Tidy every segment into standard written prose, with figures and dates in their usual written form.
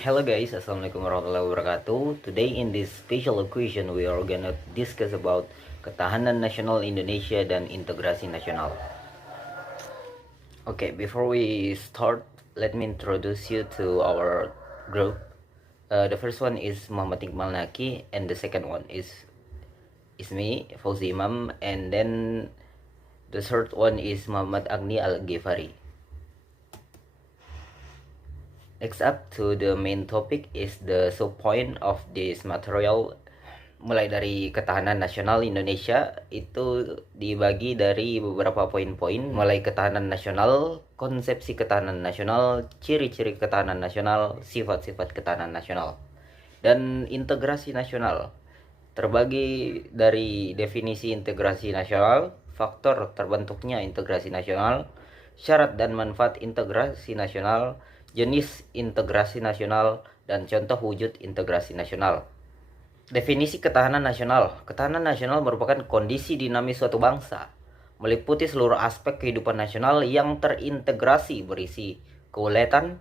Hello guys, Assalamualaikum warahmatullahi wabarakatuh. Today in this special occasion we are gonna discuss about ketahanan nasional Indonesia dan integrasi nasional. Okay, before we start, let me introduce you to our group. The first one is Muhammad Iqbal Naki, and the second one is me, Fauzi Imam, and then the third one is Muhammad Agni Al-Ghifari. Next up to the main topic is the subpoint of this material. Mulai dari ketahanan nasional Indonesia itu dibagi dari beberapa poin-poin, mulai ketahanan nasional, konsepsi ketahanan nasional, ciri-ciri ketahanan nasional, sifat-sifat ketahanan nasional, dan integrasi nasional. Terbagi dari definisi integrasi nasional, faktor terbentuknya integrasi nasional, syarat dan manfaat integrasi nasional, jenis integrasi nasional, dan contoh wujud integrasi nasional. Definisi ketahanan nasional. Ketahanan nasional merupakan kondisi dinamis suatu bangsa, meliputi seluruh aspek kehidupan nasional yang terintegrasi, berisi keuletan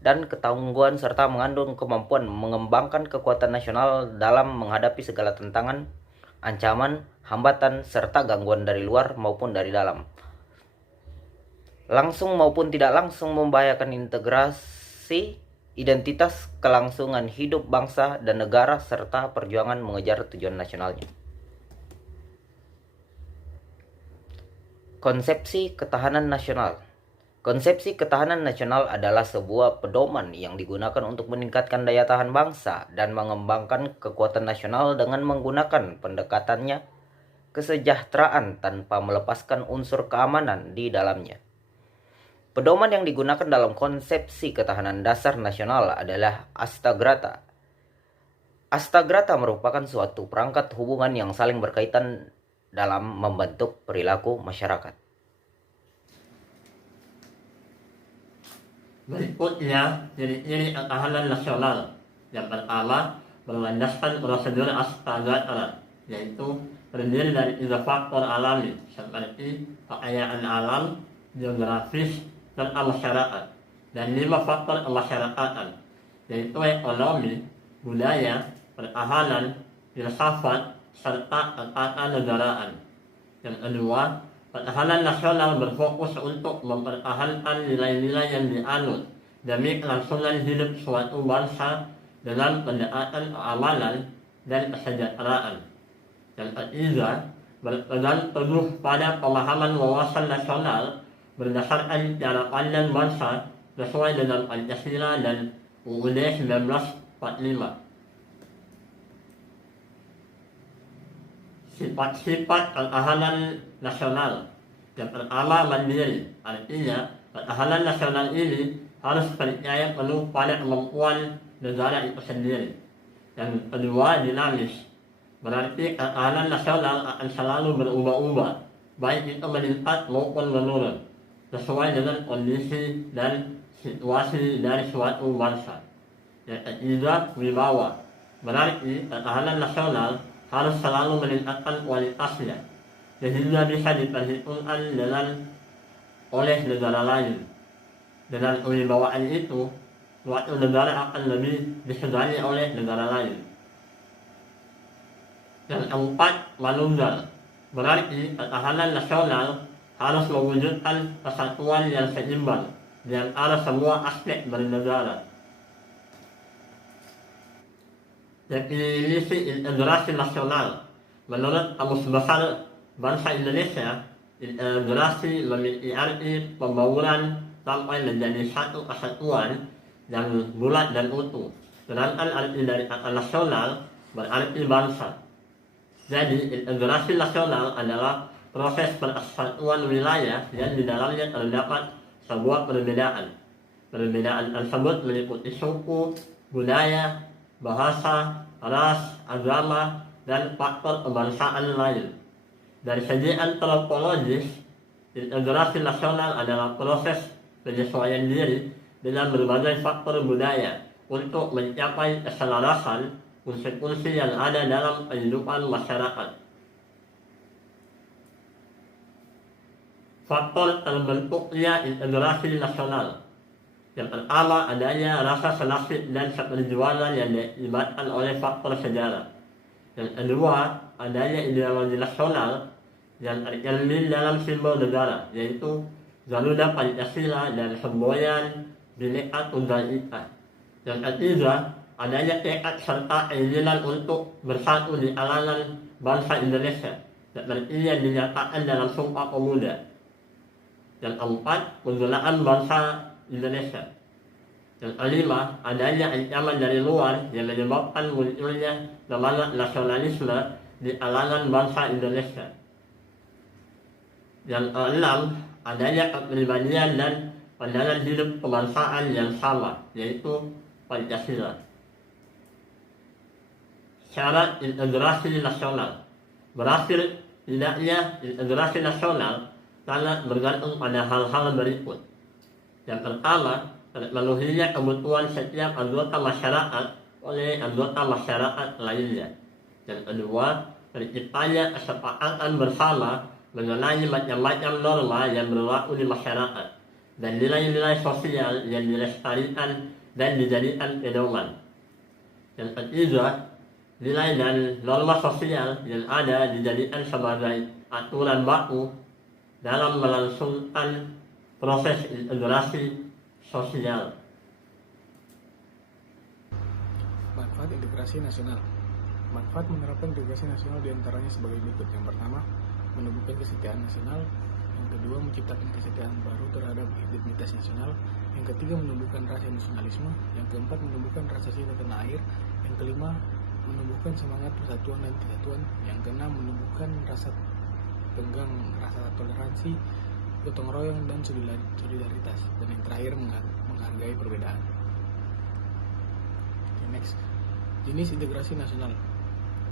dan ketangguhan serta mengandung kemampuan mengembangkan kekuatan nasional dalam menghadapi segala tantangan, ancaman, hambatan, serta gangguan dari luar maupun dari dalam, langsung maupun tidak langsung membahayakan integrasi, identitas, kelangsungan hidup bangsa dan negara, serta perjuangan mengejar tujuan nasionalnya. Konsepsi ketahanan nasional. Konsepsi ketahanan nasional adalah sebuah pedoman yang digunakan untuk meningkatkan daya tahan bangsa dan mengembangkan kekuatan nasional dengan menggunakan pendekatannya kesejahteraan tanpa melepaskan unsur keamanan di dalamnya. Pedoman yang digunakan dalam konsepsi ketahanan dasar nasional adalah Astagrata. Astagrata merupakan suatu perangkat hubungan yang saling berkaitan dalam membentuk perilaku masyarakat. Berikutnya, ciri-ciri ketahanan nasional. Yang pertama, berlandaskan prosedur Astagrata, yaitu terdiri dari 3 faktor alami seperti kekayaan alam, geografis, serta masyarakat, dan 5 faktor kemasyarakatan, yaitu ekonomi, budaya, pertahanan, filsafat, serta ketatanegaraan. Yang kedua, ketahanan nasional berfokus untuk mempertahankan nilai-nilai yang dianut demi kelangsungan hidup suatu bangsa dengan pendekatan keamanan dan kesejahteraan. Yang ketiga, berpegang teguh pada pemahaman wawasan nasional berdasarkan cara pandang bangsa sesuai dengan Pancasila dan UUD 1945. Sifat-sifat ketahanan nasional. Yang pertama, mandiri. Artinya, ketahanan nasional ini harus percaya penuh pada kemampuan negara itu sendiri. Yang kedua, dinamis. Berarti ketahanan nasional akan selalu berubah-ubah, baik itu meningkat maupun menurun, sesuai dengan kondisi dan situasi dari suatu bangsa. Yang ketiga, wibawa. Berarti ketahanan nasional harus selalu meningkatkan kualitasnya sehingga bisa diperhitungkan oleh negara lain. Dengan kewibawaan itu, suatu negara akan lebih disegani oleh negara lain. Yang keempat, manunggal. Berarti ketahanan nasional harus mewujudkan kesatuan yang seimbang di antara semua aspek bernegara. Definisi integrasi nasional. Menurut Kamus Besar Bangsa Indonesia, integrasi memiliki arti pembangunan sampai menjadi satu kesatuan yang bulat dan utuh. Sedangkan arti dari kata nasional berarti bangsa. Jadi, integrasi nasional adalah proses persatuan wilayah yang di dalamnya terdapat sebuah perbedaan. Perbedaan tersebut meliputi suku, budaya, bahasa, ras, agama, dan faktor kebangsaan lain. Dari segi antropologis, integrasi nasional adalah proses penyesuaian diri dengan berbagai faktor budaya untuk mencapai keselarasan unsur-unsur yang ada dalam kehidupan masyarakat. Faktor terbentuknya integrasi nasional. Yang pertama, adanya rasa senasib dan seperjuangan yang diakibatkan oleh faktor sejarah. Yang kedua, adanya ideologi nasional yang tercermin dalam simbol negara, yaitu Garuda Pancasila dan semboyan Bhinneka Tunggal Ika. Yang ketiga, adanya tekad serta keinginan untuk bersatu di kalangan bangsa Indonesia, seperti yang dinyatakan dalam Sumpah Pemuda. Yang keempat, penggunaan bangsa Indonesia. Yang kelima, adanya ancaman dari luar yang menyebabkan munculnya semangat nasionalisme di kalangan bangsa Indonesia. Yang keenam, adanya kepribadian dan pandangan hidup kebangsaan yang sama, yaitu Pancasila. Syarat integrasi nasional. Berhasil tidaknya integrasi nasional sangat bergantung pada hal-hal berikut. Yang pertama, terpenuhinya kebutuhan setiap anggota masyarakat oleh anggota masyarakat lainnya. Yang kedua, terciptanya kesepakatan bersama mengenai macam-macam norma yang berlaku di masyarakat dan nilai-nilai sosial yang dilestarikan dan dijadikan pedoman. Yang ketiga, nilai dan norma sosial yang ada dijadikan sebagai aturan baku dalam melangsungkan proses integrasi sosial. Manfaat integrasi nasional. Manfaat menerapkan integrasi nasional diantaranya sebagai berikut. Yang pertama, menumbuhkan kesetiaan nasional. Yang kedua, menciptakan kesetiaan baru terhadap identitas nasional. Yang ketiga, menumbuhkan rasa nasionalisme. Yang keempat, menumbuhkan rasa cinta tanah air. Yang kelima, menumbuhkan semangat persatuan dan kesatuan. Yang keenam, menumbuhkan rasa tenggang, rasa toleransi, gotong royong, dan solidaritas. Dan yang terakhir, menghargai perbedaan. Next, jenis integrasi nasional.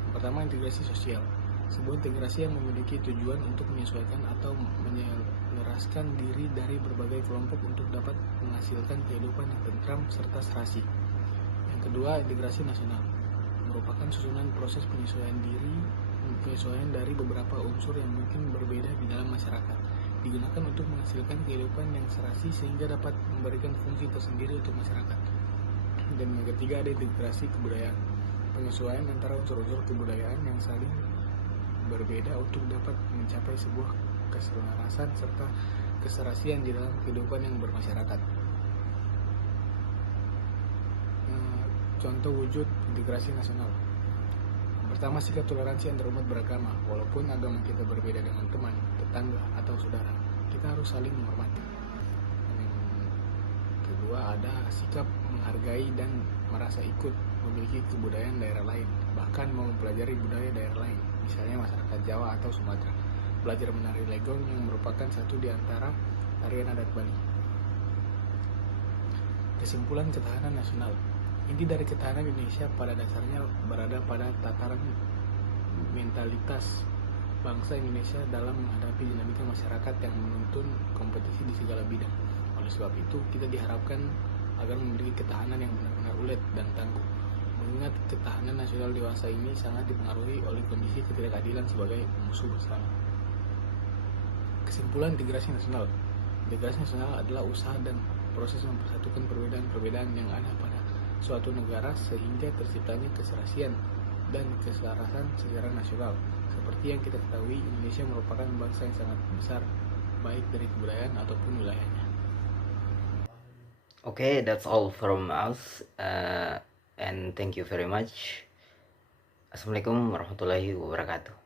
Yang pertama, integrasi sosial. Sebuah integrasi yang memiliki tujuan untuk menyesuaikan atau menyelaraskan diri dari berbagai kelompok untuk dapat menghasilkan kehidupan yang tentram serta serasi. Yang kedua, integrasi nasional merupakan susunan proses penyesuaian dari beberapa unsur yang mungkin berbeda di dalam masyarakat, digunakan untuk menghasilkan kehidupan yang serasi sehingga dapat memberikan fungsi tersendiri untuk masyarakat. Dan yang ketiga, ada integrasi kebudayaan, penyesuaian antara unsur-unsur kebudayaan yang saling berbeda untuk dapat mencapai sebuah keselarasan serta keserasian di dalam kehidupan yang bermasyarakat. Contoh wujud integrasi nasional. Yang pertama, sikap toleransi antar umat beragama. Walaupun agama kita berbeda dengan teman, tetangga, atau saudara, kita harus saling menghormati. Yang kedua, ada sikap menghargai dan merasa ikut memiliki kebudayaan daerah lain, bahkan mau mempelajari budaya daerah lain, misalnya masyarakat Jawa atau Sumatera, belajar menari legong yang merupakan satu di antara tarian adat Bali. Kesimpulan ketahanan nasional. Inti dari ketahanan Indonesia pada dasarnya berada pada tataran mentalitas bangsa Indonesia dalam menghadapi dinamika masyarakat yang menuntun kompetisi di segala bidang. Oleh sebab itu, kita diharapkan agar memiliki ketahanan yang benar-benar ulet dan tangguh. Mengingat ketahanan nasional dewasa ini sangat dipengaruhi oleh kondisi ketidakadilan sebagai musuh bersama. Kesimpulan integrasi nasional. Integrasi nasional adalah usaha dan proses mempersatukan perbedaan-perbedaan yang ada pada suatu negara sehingga terciptanya keserasian dan keselarasan secara nasional. Seperti yang kita ketahui, Indonesia merupakan bangsa yang sangat besar, baik dari kebudayaan ataupun wilayahnya. Okay, that's all from us, and thank you very much. Assalamualaikum warahmatullahi wabarakatuh.